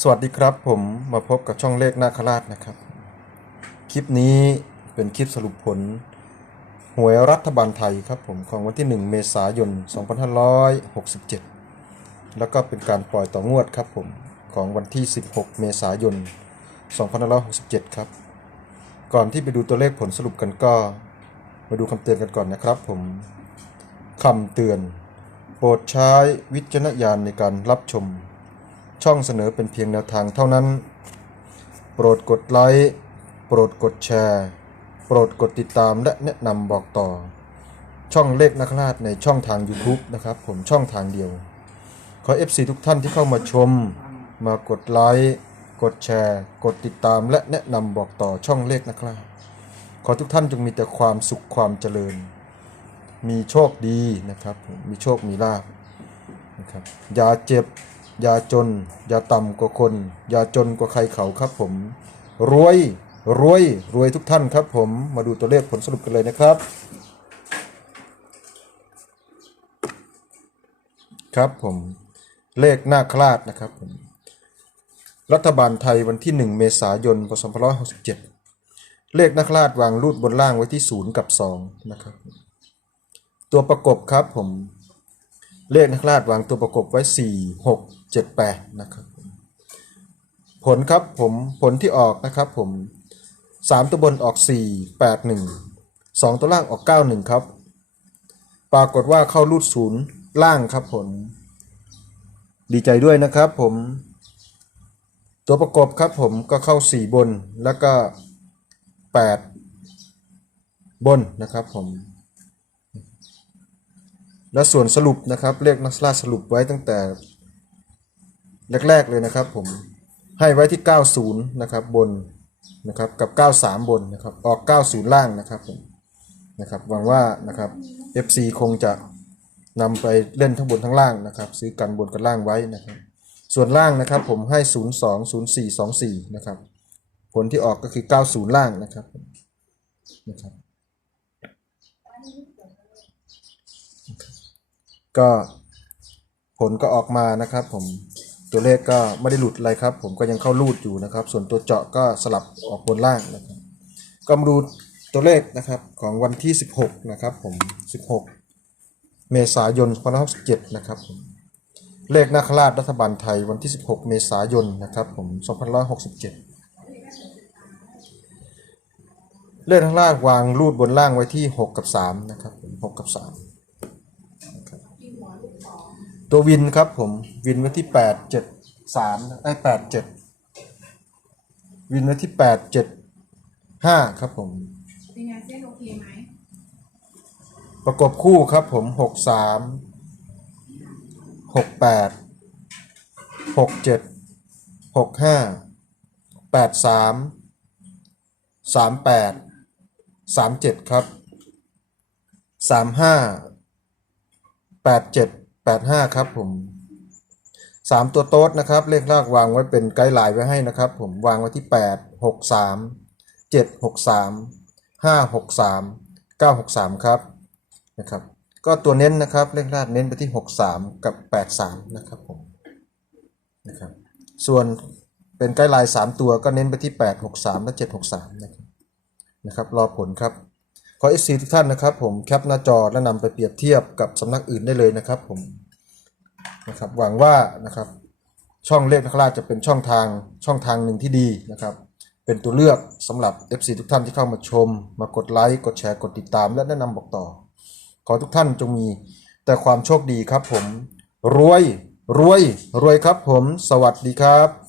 สวัสดีครับผมมาพบกับช่องเลขนาคราชนะครับ คลิปนี้เป็นคลิปสรุปผล หวยรัฐบาลไทยครับผมของวันที่ 1 เมษายน 2567 แล้วก็เป็นการปล่อยต่องวดครับผมของวันที่ 16 เมษายน 2567 ครับ ก่อนที่ไปดูตัวเลขผลสรุปกันก็ มาดูคำเตือนกันก่อนนะครับผมคำเตือน โปรดใช้วิจารณญาณในการรับชม ช่องเสนอเป็นเพียงแนวทางเท่านั้น โปรดกดไลค์โปรดกดแชร์ โปรดกดติดตามและแนะนำบอกต่อ ช่องเลขนักราชในช่องทาง YouTube นะครับ ผมช่องทางเดียว ขอ FC ทุกท่านที่เข้ามาชม มากดไลค์กดแชร์ กดติดตามและแนะนำบอกต่อช่องเลขนักราชขอทุกท่านจงมีแต่ความสุขความเจริญ มีโชคดีนะครับมมีโชคมีลาภนะครับอย่าเจ็บ อย่าจน อย่าต่ำกว่าคน อย่าจนกว่าใครเขาครับผม รวย รวย รวยทุกท่านครับผม มาดูตัวเลขผลสรุปกันเลยนะครับ ครับผม เลขหน้าคลาดนะครับผม รัฐบาลไทยวันที่ 1 เมษายนพศ2567 เลขหน้าคลาดวางรูดบนล่างไว้ที่ 0 กับ 2 นะครับ ตัวประกบครับผม เลขนักราชวางตัวประกบไว้ 4 6 7 8 นะครับ ผลครับผมผลที่ออกนะครับผม 3 ตัวบนออก 4 8 1 2 ตัวล่างออก 9 1 ครับ ปรากฏว่าเข้ารูดศูนย์ล่างครับผลดีใจด้วยนะครับผม ตัวประกบครับผมก็เข้า 4 บนแล้วก็ 8 บนนะครับผม และส่วนสรุปนะครับเลขนักล่าสรุปไว้ตั้งแต่แรกๆเลยนะครับผมให้ไว้ที่ 90 นะครับบนนะครับกับ 93 บนนะครับออก 90 ล่างนะครับผมนะครับหวังว่านะครับ FC คงจะนำไปเล่นทั้งบนทั้งล่างนะครับ ซื้อกันบนกันล่างไว้นะครับ ส่วนล่างนะครับผมให้ 02 04 24 นะครับ ผลที่ออกก็คือ 90 ล่างนะครับนะครับ ก็ผลก็ออกมานะครับผมตัวเลขก็ไม่ได้หลุดอะไรครับ ผมก็ยังเข้ารูดอยู่นะครับ ส่วนตัวเจาะก็สลับออกบนล่างนะครับก็มาดูตัวเลขนะครับของวันที่ 16 นะครับผม 16 เมษายน2567นะครับผมเลขนาคราชรัฐบาลไทยวันที่ 16 เมษายนนะครับผม2567 เลขนาคราชวางรูดบนล่างไว้ที่ 6 กับ 3 นะครับผม6กับ 3 ตัววินครับผมวินไว้ที่แปดเจ็ดสามไอ้แปดเจ็ดวินไว้ที่แปดเจ็ดห้าครับผม เป็นไงเส้นโอเคไหมประกบคู่ครับผมหกสามหกแปดหกเจ็ดหกห้าแปดสามสามแปดสามเจ็ดครับสามห้า แปดเจ็ดแปดห้าครับผมสามตัวโต๊ดนะครับเลขลากวางไว้เป็นไกด์ไลน์ไว้ให้นะครับ ผมวางไว้ที่แปดหกสามเจ็ดหกสามห้าหกสามเก้าหกสามครับนะครับก็ตัวเน้นนะครับเลขลาดเน้นไปที่หกสามกับแปดสามนะครับผมนะครับส่วนเป็นไกด์ไลน์สามตัวก็เน้นไปที่แปดหกสามและเจ็ดหกสามนะครับนะครับรอผลครับ ขอเอซีทุกท่านนะครับผมแคปหน้าจอและนำไปเปรียบเทียบกับสำนักอื่นได้เลยนะครับผมนะครับหวังว่านะครับช่องเลขนักราจะเป็นช่องทางช่องทางหนึ่งที่ดีนะครับ เป็นตัวเลือกสำหรับ FC ทุกท่านที่เข้ามาชม มากดไลค์กดแชร์กดติดตาม และแนะนำบอกต่อ ขอทุกท่านจงมีแต่ความโชคดีครับผมรวยรวยรวยครับผม สวัสดีครับ